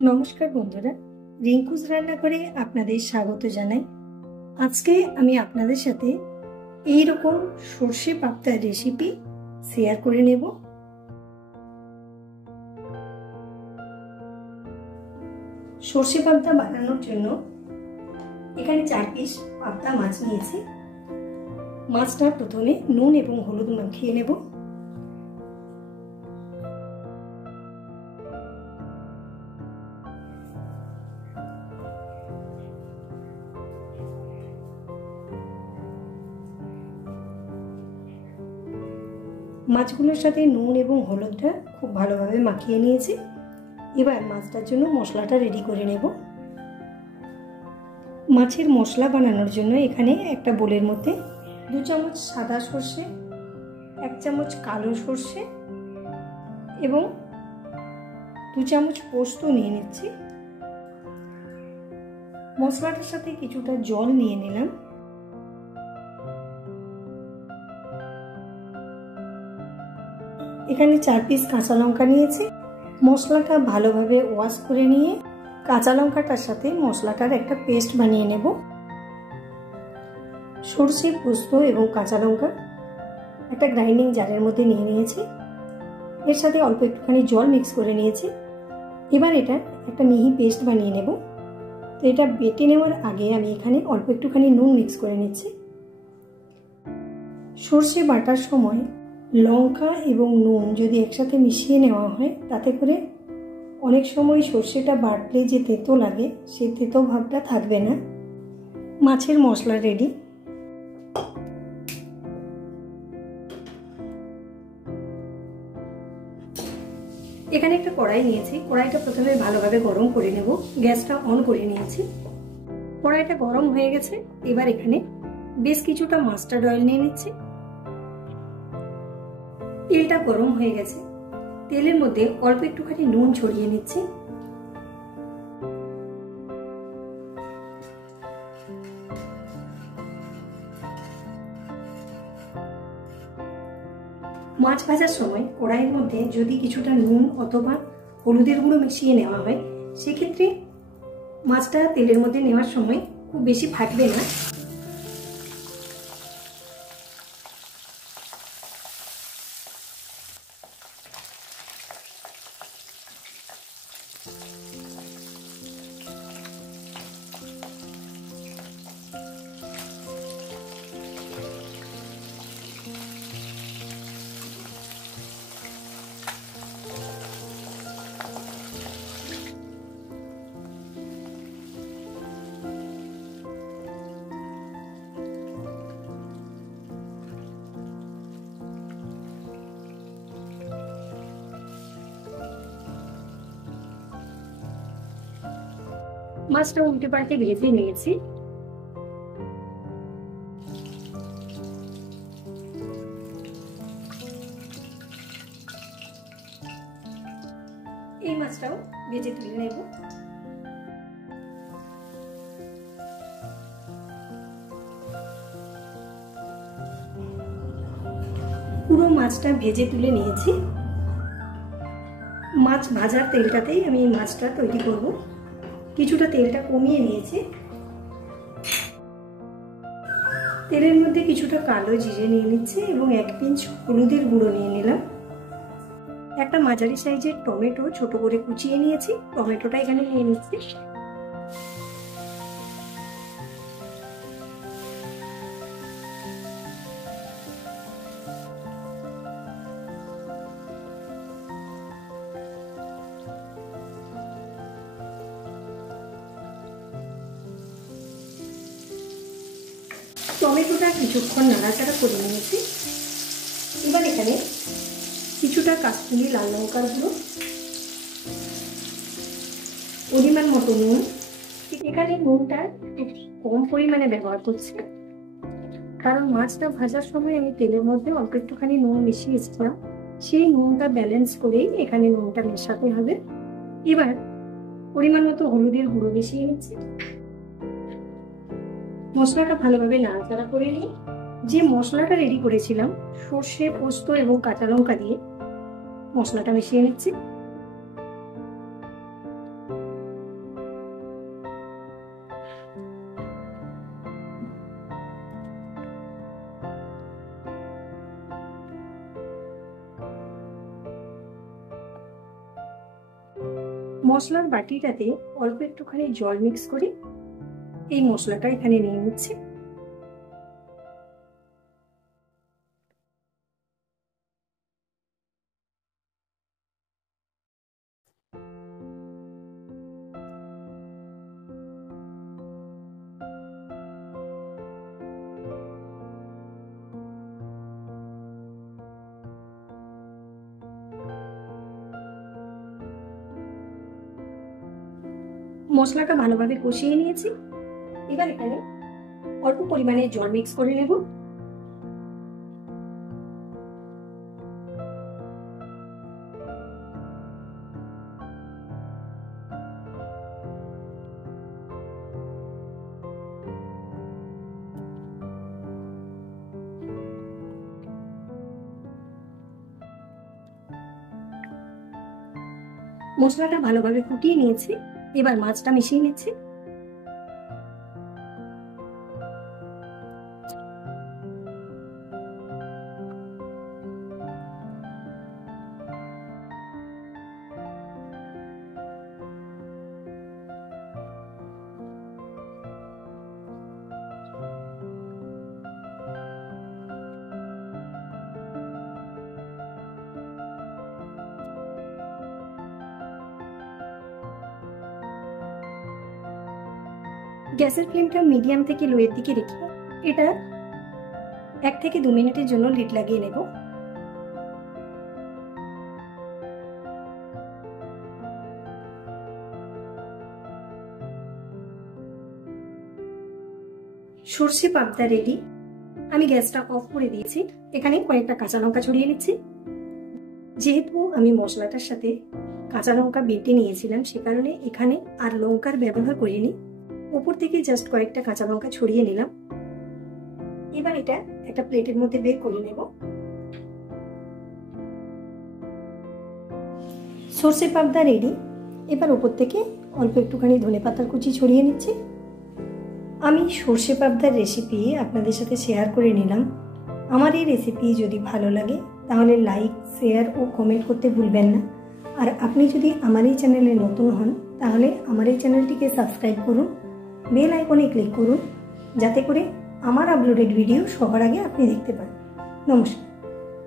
নমস্কার বন্ধুরা, রিঙ্কুজ রান্নাঘরে আপনাদের স্বাগত জানাই। আজকে আমি আপনাদের সাথে এই রকম সর্ষে পাবদার রেসিপি শেয়ার করে নেব। সর্ষে পাবদা বানানোর জন্য এখানে 4 পিস পাবদা মাছ নিয়েছি। মাছটা প্রথমে নুন এবং হলুদ মাখিয়ে নেব। মাছগুলোর সাথে নুন এবং হলুদটা খুব ভালোভাবে মাখিয়ে নিয়েছি। এবার মাছটার জন্য মশলাটা রেডি করে নেব। মাছের মশলা বানানোর জন্য এখানে একটা বোলের মধ্যে 2 চামচ সাদা সর্ষে, 1 চামচ কালো সর্ষে এবং 2 চামচ পোস্ত নিয়ে নিচ্ছি। মশলাটার সাথে কিছুটা জল নিয়ে নিলাম। এখানে 4 পিস কাঁচা লঙ্কা নিয়েছি। মশলাটা ভালোভাবে ওয়াশ করে নিয়ে কাঁচা লঙ্কাটার সাথে মশলাটার একটা পেস্ট বানিয়ে নেব। সরষে, পোস্ত এবং কাঁচা লঙ্কা একটা গ্রাইন্ডিং জারের মধ্যে নিয়ে নিয়েছি। এর সাথে অল্প একটুখানি জল মিক্স করে নিয়েছি। এবার এটা একটা মিহি পেস্ট বানিয়ে নেব। তো এটা বেটে নেওয়ার আগে আমি এখানে অল্প একটুখানি নুন মিক্স করে নিচ্ছি। সরষে বাটার সময় লঙ্কা এবং নুন যদি একসাথে মিশিয়ে নেওয়া হয়, তাতে করে অনেক সময় সর্ষেটা বাটলে যে তেতো লাগে সেই তেতো ভাবটা থাকবে না। মাছের মশলা রেডি। এখানে একটা কড়াই নিয়েছি। কড়াইটা প্রথমে ভালোভাবে গরম করে নেব। গ্যাসটা অন করে নিয়েছি। কড়াইটা গরম হয়ে গেছে। এবার এখানে বেশ কিছুটা মাস্টার্ড অয়েল নিয়ে নিচ্ছি। তেলটা গরম হয়ে গেছে। তেলের মধ্যে অল্প একটুখানি নুন ছড়িয়ে নিচ্ছি। মাছ ভাজার সময় কড়াইয়ের মধ্যে যদি কিছুটা নুন অথবা হলুদের গুঁড়ো মিশিয়ে নেওয়া হয়, সেক্ষেত্রে মাছটা তেলের মধ্যে নেওয়ার সময় খুব বেশি ফাটবে না। মাছটা উল্টে পাল্টে ভেজে নিয়েছি। এই মাছটাও ভেজে তুলে নেব। পুরো মাছটা ভেজে তুলে নিয়েছি। মাছ ভাজার তেলটাতেই আমি এই মাছটা তৈরি করব। কিছুটা তেলটা কমিয়ে নিয়েছি। তেলের মধ্যে কিছুটা কালো জিরে নিয়ে নিচ্ছি এবং 1 পিঞ্চ হলুদের গুঁড়ো নিয়ে নিলাম। একটা মাঝারি সাইজের টমেটো ছোট করে কুচিয়ে নিয়েছি। টমেটোটা এখানে নিয়ে নিচ্ছি। টমেটোটা কিছুক্ষণ নাড়াচাড়া করে নিয়েছি। এবার এখানে কিছুটা কাশ্মীরি লাল লঙ্কার গুঁড়ো, পরিমাণ মতো নুন। এখানে নুনটা কম পরিমাণে ব্যবহার করছি, কারণ মাছটা ভাজার সময় আমি তেলের মধ্যে অল্প একটুখানি নুন মিশিয়েছিলাম। সেই নুনটা ব্যালেন্স করেই এখানে নুনটা মেশাতে হবে। এবার পরিমাণ মতো হলুদের গুঁড়ো মিশিয়ে নিচ্ছি। মশলাটা ভালোভাবে নাড়াচাড়া করে নিই। যে মশলাটা রেডি করেছিলাম সর্ষে, পোস্ত এবং কাঁচা লঙ্কা দিয়ে, মশলাটা মিশিয়ে নিচ্ছি। মশলার বাটিটাতে অল্প একটুখানি জল মিক্স করে এই মশলাটা এখানে নিয়ে নিচ্ছি। মশলাটা ভালোভাবে কষিয়ে নিয়েছি। এবার এখানে অল্প পরিমাণে জল মিক্স করে নেব। মশলাটা ভালোভাবে ফুটিয়ে নিয়েছি। এবার মাছটা মিশিয়ে নিচ্ছি। গ্যাসের ফ্লেমটা মিডিয়াম থেকে লোয়ের দিকে রেখে এটা 1 থেকে 2 মিনিটের জন্য লিড লাগিয়ে নেব। সর্ষে পাবদা রেডি। আমি গ্যাসটা অফ করে দিয়েছি। এখানে কয়েকটা কাঁচা লঙ্কা ছড়িয়ে নিচ্ছি। যেহেতু আমি মশলাটার সাথে কাঁচা লঙ্কা বেটে নিয়েছিলাম, সে কারণে এখানে আর লঙ্কার ব্যবহার করিনি। উপর থেকে জাস্ট কয়েকটা কাঁচা লঙ্কা ছড়িয়ে নিলাম। এবার এটা একটা প্লেটের মধ্যে বের করে নেব। সর্ষে পাবদা রেডি। এবার উপর থেকে অল্প একটুখানি ধনেপাতার কুচি ছড়িয়ে নিচ্ছি। আমি সর্ষে পাবদার রেসিপি আপনাদের সাথে শেয়ার করে নিলাম। আমার এই রেসিপি যদি ভালো লাগে তাহলে লাইক, শেয়ার ও কমেন্ট করতে ভুলবেন না। আর আপনি যদি আমার এই চ্যানেলে নতুন হন তাহলে আমার এই চ্যানেলটিকে সাবস্ক্রাইব করুন, বেল আইকনে ক্লিক করুন, যাতে করে আমার আপলোডেড ভিডিও সবার আগে আপনি দেখতে পান। নমস্কার।